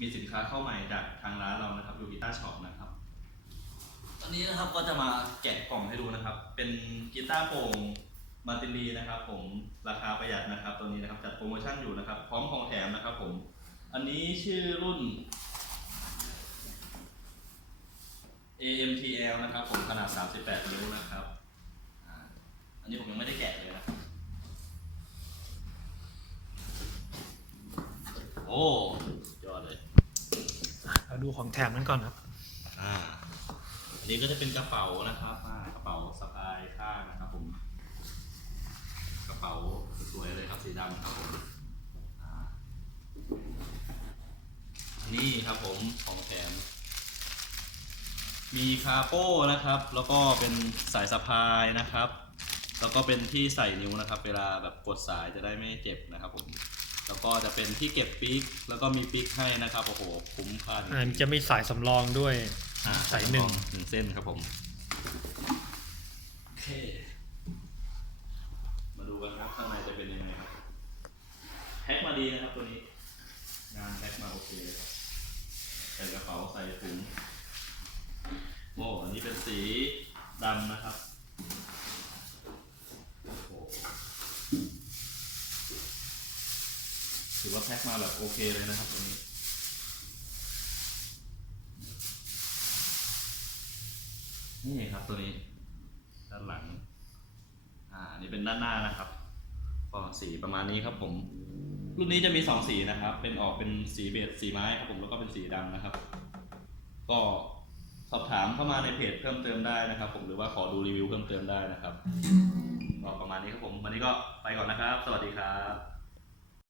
มีสินค้าเข้าใหม่จากทางร้านเรานะครับยูกิต้าช็อปนะครับตอนนี้นะครับก็จะมาแกะกล่องให้ดูนะครับ เป็นกีตาร์โปร่งมาติลีนะครับผมราคาประหยัดนะครับ ตัวนี้นะครับจัดโปรโมชั่นอยู่นะครับ พร้อมของแถมนะครับผม อันนี้ชื่อรุ่น AMTL นะครับผมขนาด 38นิ้วนะครับอันนี้ผมยังไม่ได้แกะเลยนะโอ้ยอดเลย เรา ดูของแถมนั้นก่อนครับ อ่า อันนี้ก็จะเป็นกระเป๋านะครับอ่ากระเป๋าสะพายข้างนะครับผม กระเป๋าสวยเลยครับสีดำครับผมอ่านี่ครับผมของแถม มีคาโป้นะครับ แล้วก็เป็นสายสะพายนะครับ แล้วก็เป็นที่ใส่นิ้วนะครับ เวลาแบบกดสายจะได้ไม่เจ็บนะครับผม แล้วก็จะเป็นที่เก็บปิ๊กแล้วก็มีปิ๊กให้นะครับโอ้โหคุ้มค่าจริงๆอ่าจะมีสายสำรองด้วยอ่าสายหนึ่งหนึ่งเส้นครับผมโอเคมาดูกันครับข้างในจะเป็นยังไงครับแพ็คมาดีนะครับตัวนี้งานแพ็คมาโอเคเลยครับใส่กระเป๋าใส่ถุงโอ้อันนี้เป็นสีดำนะครับโอ้โห ถือว่าแพ็คมาแบบโอเคเลยนะครับตัวนี้นี่ครับตัวนี้ ด้านหลัง อ่าอันนี่เป็นด้านหน้านะครับก็สีประมาณนี้ครับผม รุ่นนี้จะมีสองสีนะครับ เป็นออกเป็นสีเบจสีไม้ครับผมแล้วก็เป็นสีดำนะครับ ก็สอบถามเข้ามาในเพจเพิ่มเติมได้นะครับ ผมหรือว่าขอดูรีวิวเพิ่มเติมได้นะครับก็ประมาณนี้ครับผม วันนี้ก็ไปก่อนนะครับ สวัสดีครับ